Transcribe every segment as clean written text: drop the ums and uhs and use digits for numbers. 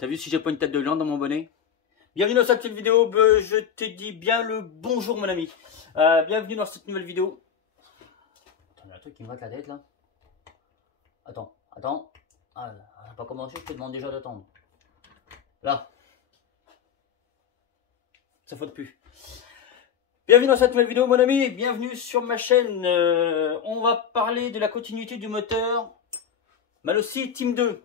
T'as vu si j'ai pas une tête de lion dans mon bonnet? Bienvenue dans cette petite vidéo, je te dis bien le bonjour mon ami. Bienvenue dans cette nouvelle vidéo. Attends, il y a un truc qui me gratte la tête là. Attends. Ah, ça n'a pas commencé, je te demande déjà d'attendre. Là. Ça faute plus. Bienvenue dans cette nouvelle vidéo mon ami, bienvenue sur ma chaîne. On va parler de la continuité du moteur Malossi Team 2.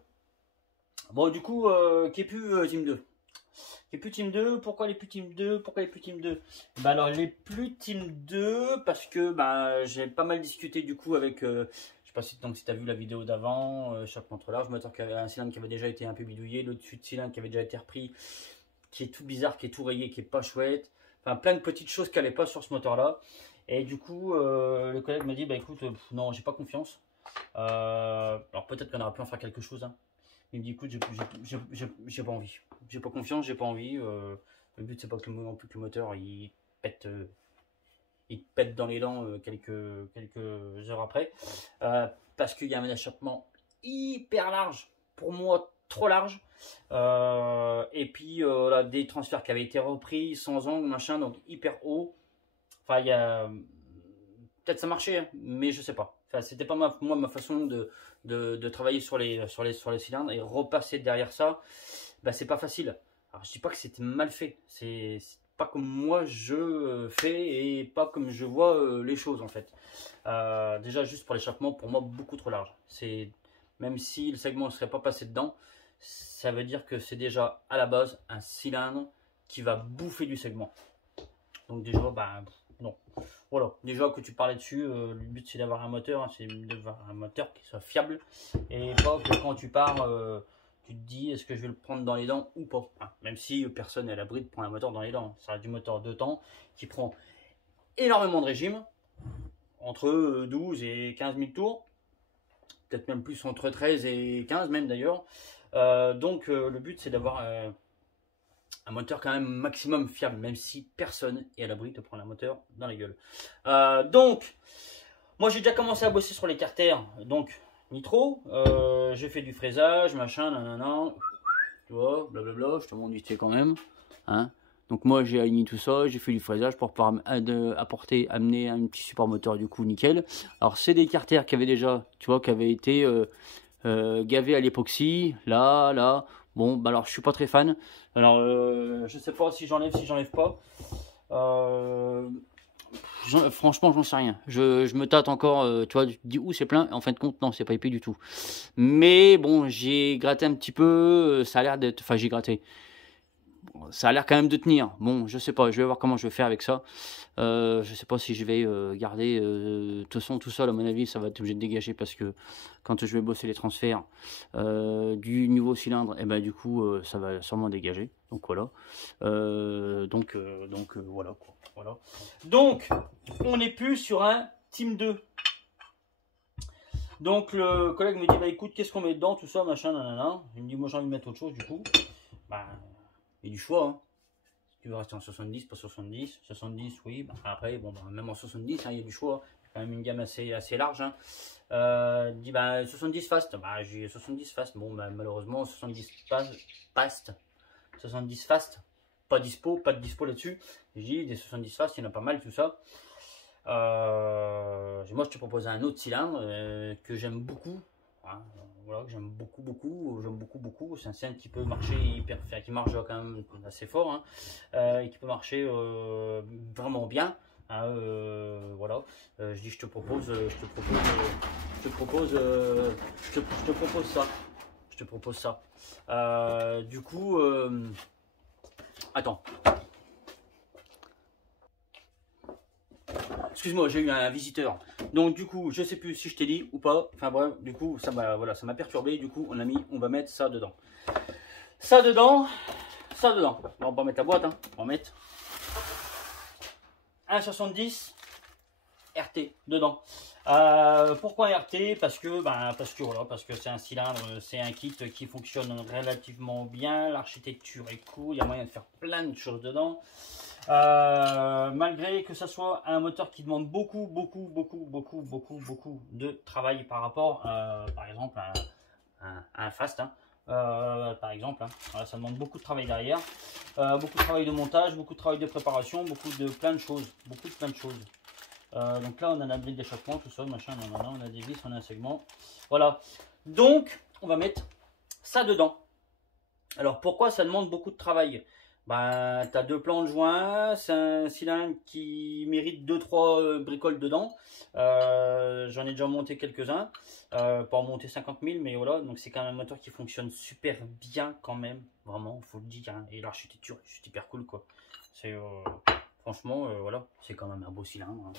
Bon du coup, qui est plus Team 2. Qui est plus Team 2, pourquoi les plus Team 2? Pourquoi les plus Team 2? Bah alors les plus Team 2 parce que bah, j'ai pas mal discuté du coup avec, je sais pas si tu as vu la vidéo d'avant, chaque montre large, moteur qui avait un cylindre qui avait déjà été un peu bidouillé, l'autre dessus de cylindre qui avait déjà été repris, qui est tout bizarre, qui est tout rayé, qui est pas chouette, enfin plein de petites choses qui n'allaient pas sur ce moteur là. Et du coup le collègue m'a dit bah écoute, non j'ai pas confiance, alors peut-être qu'on aurait pu en faire quelque chose hein. Il me dit écoute, j'ai pas envie, j'ai pas confiance, j'ai pas envie. Le but c'est pas que non plus que le moteur il pète dans les dents quelques heures après, parce qu'il y a un échappement hyper large, pour moi trop large, et puis là, des transferts qui avaient été repris sans angle machin, donc hyper haut. Enfin il y a peut-être ça marchait hein, mais je sais pas. Enfin, c'était pas ma façon de travailler sur les cylindres, et repasser derrière ça, bah, c'est pas facile. Alors je dis pas que c'était mal fait, c'est pas comme moi je fais et pas comme je vois les choses en fait. Déjà juste pour l'échappement, pour moi beaucoup trop large. C'est même si le segment ne serait pas passé dedans, ça veut dire que c'est déjà à la base un cylindre qui va bouffer du segment. Donc déjà bah non. Voilà, déjà que tu parlais dessus, le but c'est d'avoir un moteur, hein, c'est d'avoir un moteur qui soit fiable, et pas que quand tu pars, tu te dis est-ce que je vais le prendre dans les dents ou pas. Hein, même si personne n'est à l'abri de prendre un moteur dans les dents, ça reste du moteur 2 temps qui prend énormément de régime, entre 12 et 15 000 tours, peut-être même plus entre 13 et 15 même d'ailleurs. Donc le but c'est d'avoir un moteur quand même maximum fiable, même si personne est à l'abri de prendre un moteur dans la gueule. Donc, moi j'ai déjà commencé à bosser sur les carters, donc nitro, j'ai fait du fraisage, machin, nanana, tu vois, blablabla, je te montre vite fait quand même. Hein. Donc moi j'ai aligné tout ça, j'ai fait du fraisage pour pouvoir amener un petit support moteur du coup nickel. Alors c'est des carters qui avaient déjà, tu vois, qui avaient été gavés à l'époxy, là. Bon, bah alors je suis pas très fan. Alors je sais pas si j'enlève pas. Franchement, j'en sais rien. Je me tâte encore. Tu vois, tu te dis où c'est plein. En fin de compte, non, c'est pas épais du tout. Mais bon, j'ai gratté un petit peu. Ça a l'air d'être. Enfin, j'ai gratté. Ça a l'air quand même de tenir. Bon, je sais pas. Je vais voir comment je vais faire avec ça. Je sais pas si je vais garder. De toute façon, tout seul, à mon avis, ça va être obligé de dégager parce que quand je vais bosser les transferts du nouveau cylindre, et ben du coup, ça va sûrement dégager. Donc voilà. Voilà quoi. Voilà. Donc, on n'est plus sur un Team 2. Donc le collègue me dit bah écoute, qu'est-ce qu'on met dedans, tout ça, machin, nanana. Il me dit moi j'ai envie de mettre autre chose du coup. Bah, il y a du choix. Hein. Si tu veux rester en 70, pas 70. 70, oui. Bah, après, bon, bah, même en 70, hein, il y a du choix. Il y a quand même une gamme assez large. Hein. Dit bah 70 fast. Bah j'ai 70 fast. Bon, bah, malheureusement, 70 fast. 70 fast. Pas de dispo là-dessus. J'ai dit des 70 fast, il y en a pas mal, tout ça. Moi, je te propose un autre cylindre que j'aime beaucoup. Hein, voilà, que j'aime beaucoup. C'est un cylindre qui peut marcher qui marche quand même assez fort, hein, et qui peut marcher vraiment bien. Hein, voilà. Je dis, je te propose ça. Du coup, attends. Excuse-moi, j'ai eu un visiteur. Donc du coup, je sais plus si je t'ai dit ou pas. Enfin bref, du coup, ça m'a perturbé. Du coup, on va mettre ça dedans. Ça dedans. Bon, on va pas mettre la boîte, hein. On va mettre un 70 RT dedans. Pourquoi un RT? Parce que c'est un cylindre, c'est un kit qui fonctionne relativement bien. L'architecture est cool. Il y a moyen de faire plein de choses dedans. Malgré que ça soit un moteur qui demande beaucoup de travail par rapport par exemple à un fast, hein. par exemple. Hein. Voilà, ça demande beaucoup de travail derrière, beaucoup de travail de montage, beaucoup de travail de préparation, beaucoup de plein de choses, donc là, on a un brique d'échappement, tout ça, machin, on a des vis, on a un segment. Voilà. Donc, on va mettre ça dedans. Alors, pourquoi ça demande beaucoup de travail? Bah, tu as 2 plans de joint, c'est un cylindre qui mérite 2-3 bricoles dedans. J'en ai déjà monté quelques-uns, pas en monter 50 000, mais voilà. Donc, c'est quand même un moteur qui fonctionne super bien quand même, vraiment, il faut le dire. Hein. Et l'architecture est juste hyper cool, quoi. C'est franchement, voilà, c'est quand même un beau cylindre. Hein.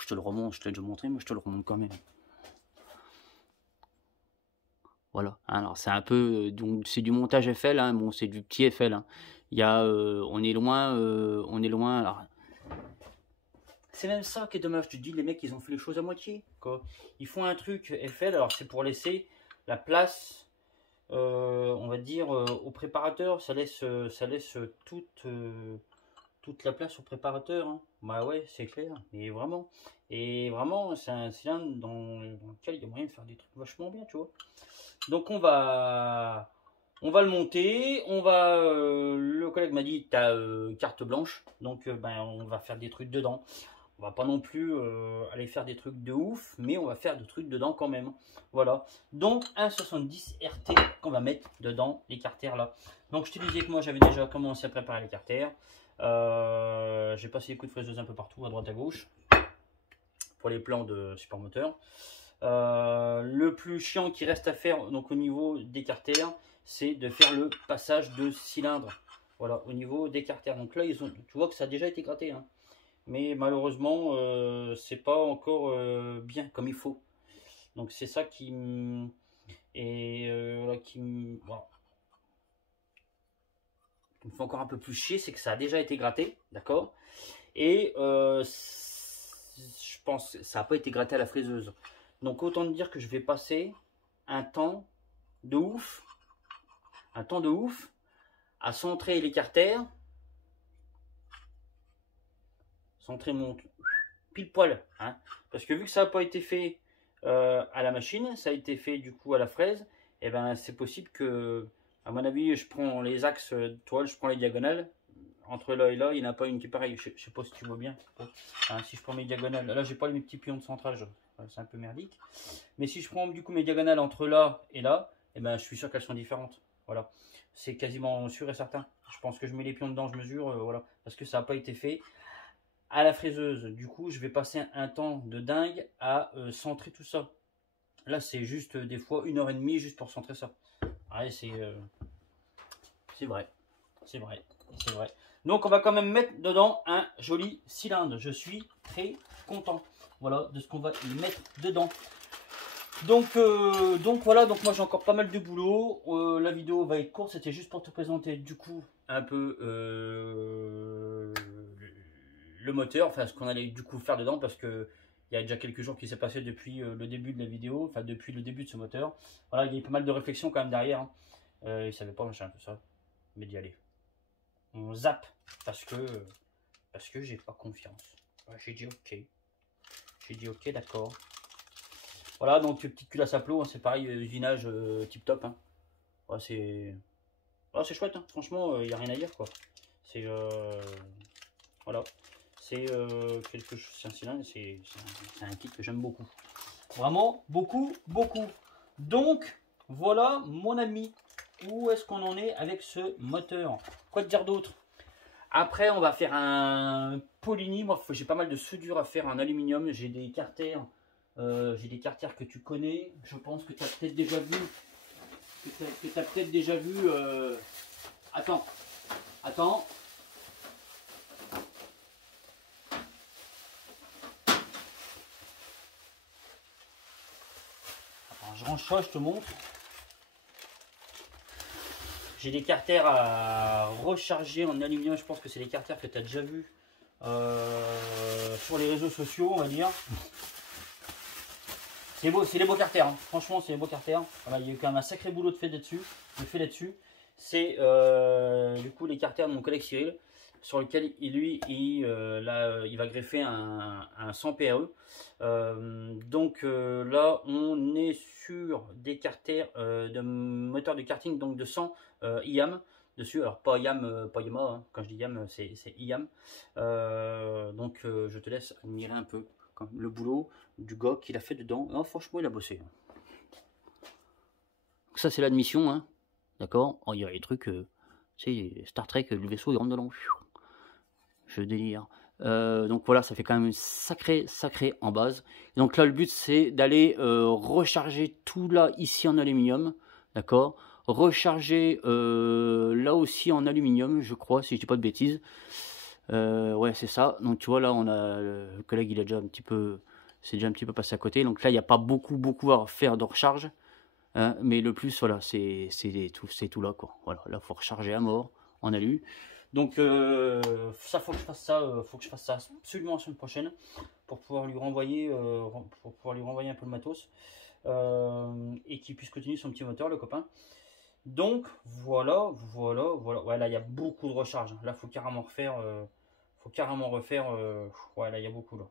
Je te le remonte, je te l'ai déjà montré, mais je te le remonte quand même. Voilà, alors c'est un peu, donc c'est du montage FL, hein. Bon, c'est du petit FL. Hein. Il y a, on est loin. Alors, c'est même ça qui est dommage. Tu te dis, les mecs, ils ont fait les choses à moitié, quoi. Ils font un truc FL, alors c'est pour laisser la place, on va dire, au préparateur. Ça laisse toute la place au préparateur. Hein. Bah ouais, c'est clair, mais vraiment. Et vraiment, c'est un cylindre dans lequel il y a moyen de faire des trucs vachement bien, tu vois. Donc on va le monter. Le collègue m'a dit, tu as carte blanche, donc ben, on va faire des trucs dedans. On va pas non plus aller faire des trucs de ouf, mais on va faire des trucs dedans quand même. Voilà. Donc un 70 RT qu'on va mettre dedans les carters là. Donc je te disais que moi j'avais déjà commencé à préparer les carters. J'ai passé des coups de fraiseuse un peu partout, à droite à gauche, pour les plans de support moteur. Le plus chiant qui reste à faire, donc au niveau des carters, c'est de faire le passage de cylindre. Voilà, au niveau des carters. Donc là, tu vois que ça a déjà été gratté, hein. Mais malheureusement, c'est pas encore bien comme il faut. Donc c'est ça qui me voilà, qui me fait encore un peu plus chier, c'est que ça a déjà été gratté, d'accord. Et je pense que ça n'a pas été gratté à la fraiseuse. Donc autant dire que je vais passer un temps de ouf à centrer les carters, centrer mon pile poil, hein, parce que vu que ça n'a pas été fait à la machine, ça a été fait du coup à la fraise, et ben c'est possible que, à mon avis, je prends les axes de toile, je prends les diagonales. Entre là et là, il n'y en a pas une qui est pareille. Je sais pas si tu vois bien. Hein, si je prends mes diagonales, là j'ai pas mes petits pions de centrage, c'est un peu merdique. Mais si je prends du coup mes diagonales entre là et là, et ben, je suis sûr qu'elles sont différentes. Voilà, c'est quasiment sûr et certain. Je pense que je mets les pions dedans, je mesure, voilà, parce que ça n'a pas été fait à la fraiseuse. Du coup, je vais passer un temps de dingue à centrer tout ça. Là, c'est juste des fois 1h30 juste pour centrer ça. Ouais, c'est vrai, c'est vrai, c'est vrai. Donc on va quand même mettre dedans un joli cylindre. Je suis très content, voilà, de ce qu'on va y mettre dedans. Donc voilà, donc moi j'ai encore pas mal de boulot. La vidéo va être courte, c'était juste pour te présenter du coup un peu le moteur, enfin ce qu'on allait du coup faire dedans, parce que il y a déjà quelques jours qui s'est passé depuis le début de la vidéo, enfin depuis le début de ce moteur. Voilà, il y a eu pas mal de réflexions quand même derrière. Hein. Ils savaient pas machin tout ça, mais d'y aller. On zappe parce que j'ai pas confiance. Ouais, j'ai dit ok. J'ai dit ok, d'accord. Voilà, donc petite culasse à plot, hein, c'est pareil, usinage tip top. Hein. Ouais, c'est chouette, hein. Franchement, il n'y a rien à dire quoi. C'est voilà, c'est quelque chose, c'est un cylindre, c'est un kit que j'aime beaucoup. Vraiment beaucoup. Donc voilà mon ami. Où est-ce qu'on en est avec ce moteur? Quoi te dire d'autre? Après, on va faire un Polini. Moi, j'ai pas mal de soudure à faire en aluminium. J'ai des carters. Que tu connais. Je pense que tu as peut-être déjà vu. Attends. Attends. Je range ça, je te montre. J'ai des carters à recharger en aluminium. Je pense que c'est les carters que tu as déjà vu sur les réseaux sociaux, on va dire. C'est les beaux carters. Hein. Franchement, c'est les beaux carters. Voilà, il y a eu quand même un sacré boulot de fait là-dessus. C'est du coup les carters de mon collègue Cyril. sur lequel il va greffer un 100 PRE. Donc là, on est sur des carters de moteur de karting, donc de 100 IAM dessus. Alors pas IAM, pas Yamaha, hein. Quand je dis IAM, c'est IAM. Donc je te laisse admirer un peu le boulot du gars qu'il a fait dedans. Oh, franchement, il a bossé. Ça, c'est l'admission, hein. D'accord. Oh, il y a les trucs, c'est Star Trek, le vaisseau il rentre dedans. Je délire. Donc voilà, ça fait quand même sacré en base. Donc là, le but, c'est d'aller recharger tout là, ici en aluminium. D'accord. Recharger là aussi en aluminium, je crois, si je dis pas de bêtises. Ouais, c'est ça. Donc tu vois, là, on a le collègue, il a déjà un petit peu, c'est déjà un petit peu passé à côté. Donc là, il n'y a pas beaucoup à faire de recharge. Hein, mais le plus, voilà, c'est tout là, quoi. Voilà, là, faut recharger à mort en alu. Donc ça, faut que je fasse ça, absolument la semaine prochaine pour pouvoir lui renvoyer, un peu le matos et qu'il puisse continuer son petit moteur, le copain. Donc voilà. Ouais, là, il y a beaucoup de recharge. Là, faut carrément refaire. Ouais, là, il y a beaucoup là.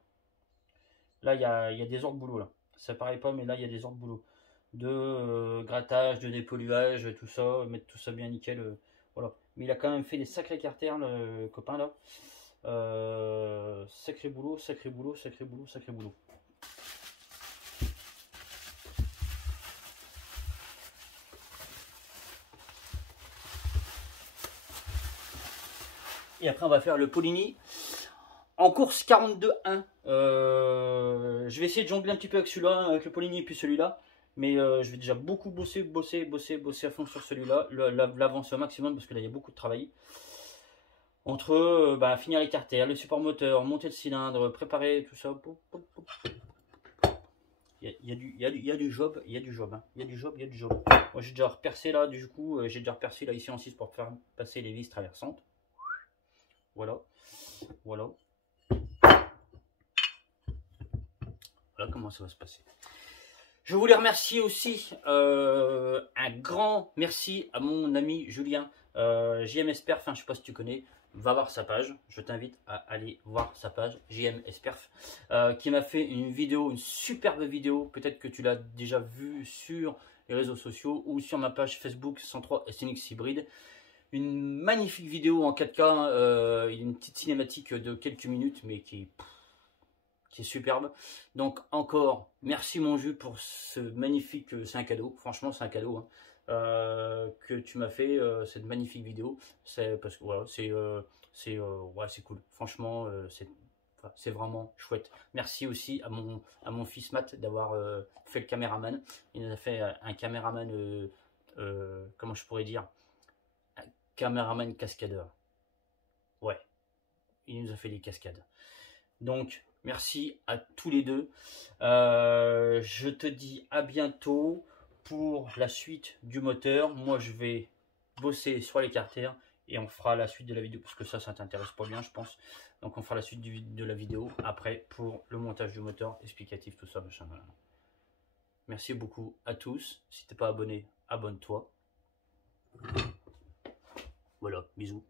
Là, il y a des heures de boulot là. Ça paraît pas, mais là, il y a des heures de boulot. De grattage, de dépolluage, tout ça, mettre tout ça bien nickel. Voilà. Mais il a quand même fait des sacrés carters, le copain là. Sacré boulot. Et après, on va faire le Polini en course 42-1. Je vais essayer de jongler un petit peu avec celui-là, avec le Polini et puis celui-là. Mais je vais déjà beaucoup bosser à fond sur celui-là, l'avancer au maximum parce que là il y a beaucoup de travail. Entre finir les carters, le support moteur, monter le cylindre, préparer tout ça. Il y a du job, hein. Il y a du job. Moi j'ai déjà repercé là, du coup, j'ai déjà repercé là ici en 6 pour faire passer les vis traversantes. Voilà. Voilà comment ça va se passer. Je voulais remercier aussi un grand merci à mon ami Julien, JM Esperf, je ne sais pas si tu connais, va voir sa page, je t'invite à aller voir sa page, JM Esperf, qui m'a fait une vidéo, une superbe vidéo, peut-être que tu l'as déjà vue sur les réseaux sociaux ou sur ma page Facebook 103 SNX Hybride. Une magnifique vidéo en 4K, une petite cinématique de quelques minutes, mais qui est superbe. Donc encore merci mon Jus pour ce magnifique, c'est un cadeau, franchement c'est un cadeau hein, que tu m'as fait, cette magnifique vidéo. C'est parce que voilà, c'est cool, franchement c'est vraiment chouette. Merci aussi à mon fils Matt d'avoir fait le caméraman. Il nous a fait un caméraman, comment je pourrais dire, un caméraman cascadeur. Ouais, il nous a fait des cascades. Donc merci à tous les deux. Je te dis à bientôt pour la suite du moteur. Moi, je vais bosser sur les carters et on fera la suite de la vidéo parce que ça t'intéresse pas bien, je pense. Donc, on fera la suite de la vidéo après pour le montage du moteur, explicatif, tout ça, machin. Merci beaucoup à tous. Si t'es pas abonné, abonne-toi. Voilà, bisous.